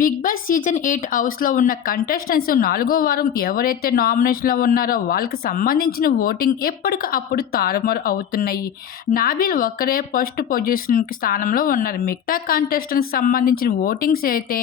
Big boss season eight హౌస్లో ఉన్న contestants నాలుగో వారం ఎవరైతే నామినేషన్లో ఉన్నారో వాళ్ళకి సంబంధించిన ఓటింగ్ ఎప్పటికి అప్పుడు తారుమారు అవుతున్నాయి. నాబిల్ ఒక్కరే ఫస్ట్ పొజిషన్కి స్థానంలో ఉన్నారు. మిగతా కంటెస్టెంట్స్ సంబంధించిన ఓటింగ్స్ అయితే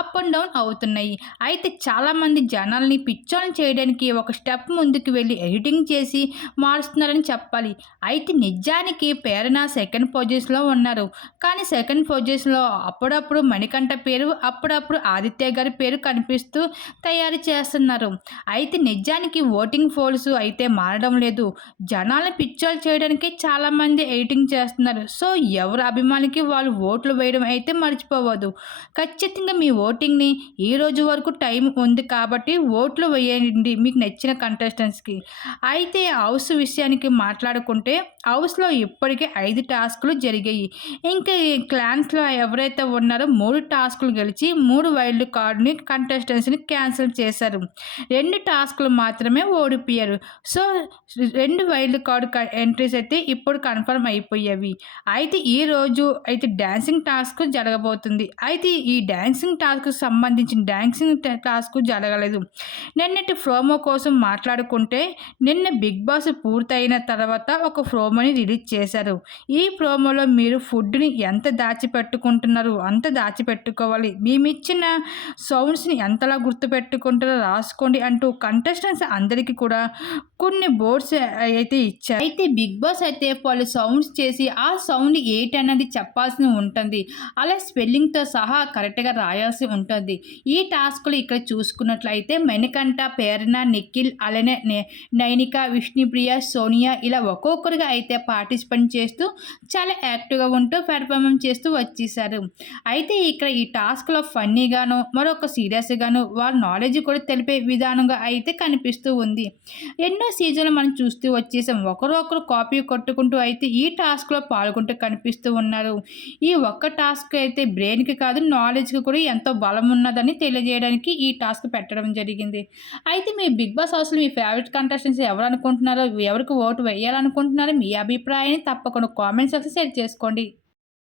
అప్ అండ్ డౌన్ అవుతున్నాయి. అయితే చాలామంది జనాల్ని పిచ్చోన్ చేయడానికి ఒక స్టెప్ ముందుకు వెళ్ళి ఎడిటింగ్ చేసి మారుస్తున్నారని చెప్పాలి. అయితే నిజానికి పేరున సెకండ్ పొజిషన్లో ఉన్నారు. కానీ సెకండ్ పొజిషన్లో అప్పుడప్పుడు మణికంఠ పేరు అప్పుడు అప్పుడప్పుడు ఆదిత్య గారి పేరు కనిపిస్తూ తయారు చేస్తున్నారు. అయితే నిజానికి ఓటింగ్ ఫోల్స్ అయితే మారడం లేదు. జనాలను పిచ్చోలు చేయడానికి చాలామంది ఎడిటింగ్ చేస్తున్నారు. సో ఎవరు అభిమానికి వాళ్ళు ఓట్లు వేయడం అయితే మర్చిపోవద్దు. ఖచ్చితంగా మీ ఓటింగ్ని ఈ రోజు వరకు టైం ఉంది కాబట్టి ఓట్లు వేయండి మీకు నచ్చిన కంటెస్టెంట్స్కి. అయితే హౌస్ విషయానికి మాట్లాడుకుంటే హౌస్లో ఇప్పటికే ఐదు టాస్కులు జరిగాయి. ఇంకా క్లాన్స్లో ఎవరైతే ఉన్నారో మూడు టాస్కులు గెలిచి మూడు వైల్డ్ కార్డ్ని కంటెస్టెంట్స్ని క్యాన్సిల్ చేశారు. రెండు టాస్క్లు మాత్రమే ఓడిపోయారు. సో రెండు వైల్డ్ కార్డ్ ఎంట్రీస్ అయితే ఇప్పుడు కన్ఫర్మ్ అయిపోయేవి. అయితే ఈ రోజు అయితే డ్యాన్సింగ్ టాస్క్ జరగబోతుంది. అయితే ఈ డ్యాన్సింగ్ టాస్క్ సంబంధించిన డ్యాన్సింగ్ టాస్క్ జరగలేదు. నిన్నటి ప్రోమో కోసం మాట్లాడుకుంటే నిన్న బిగ్ బాస్ పూర్తయిన తర్వాత ఒక ప్రోమోని రిలీజ్ చేశారు. ఈ ప్రోమోలో మీరు ఫుడ్ని ఎంత దాచిపెట్టుకుంటున్నారు? అంత దాచిపెట్టుకోవాలి. ఇచ్చిన సౌండ్స్ని ఎంతలా గుర్తుపెట్టుకుంటారో రాసుకోండి అంటూ కంటెస్టెంట్స్ అందరికీ కూడా కొన్ని బోర్డ్స్ అయితే ఇచ్చారు. అయితే బిగ్ బాస్ అయితే వాళ్ళు సౌండ్స్ చేసి ఆ సౌండ్ ఏంటన్నది చెప్పాల్సి ఉంటుంది. అలా స్పెల్లింగ్తో సహా కరెక్ట్గా రాయాల్సి ఉంటుంది. ఈ టాస్క్లు ఇక్కడ చూసుకున్నట్లయితే మణికంఠ పేరణ నిఖిల్ అలానే నైనిక విష్ణుప్రియ సోనియా ఇలా ఒక్కొక్కరుగా అయితే పార్టిసిపేట్ చేస్తూ చాలా యాక్టివ్గా ఉంటూ పెర్ఫార్మెన్స్ చేస్తూ వచ్చేసారు. అయితే ఇక్కడ ఈ టాస్క్లో ఫన్నీగాను మరొక సీరియస్గాను వాళ్ళ నాలెడ్జ్ కూడా తెలిపే విధానంగా అయితే కనిపిస్తూ ఉంది. ఎన్నో సీజన్లు మనం చూస్తూ వచ్చేసాం. ఒకరు ఒకరు కాపీ కొట్టుకుంటూ అయితే ఈ టాస్క్లో పాల్గొంటూ కనిపిస్తూ ఉన్నారు. ఈ ఒక్క టాస్క్ అయితే బ్రెయిన్కి కాదు నాలెడ్జ్కి కూడా ఎంతో బలం ఉన్నదని తెలియజేయడానికి ఈ టాస్క్ పెట్టడం జరిగింది. అయితే మీ బిగ్ బాస్ హౌస్లో మీ ఫేవరెట్ కంటెస్టెంట్స్ ఎవరు అనుకుంటున్నారో ఎవరికి ఓటు వేయాలనుకుంటున్నారో మీ అభిప్రాయాన్ని తప్పకుండా కామెంట్ సెక్షన్ షేర్ చేసుకోండి.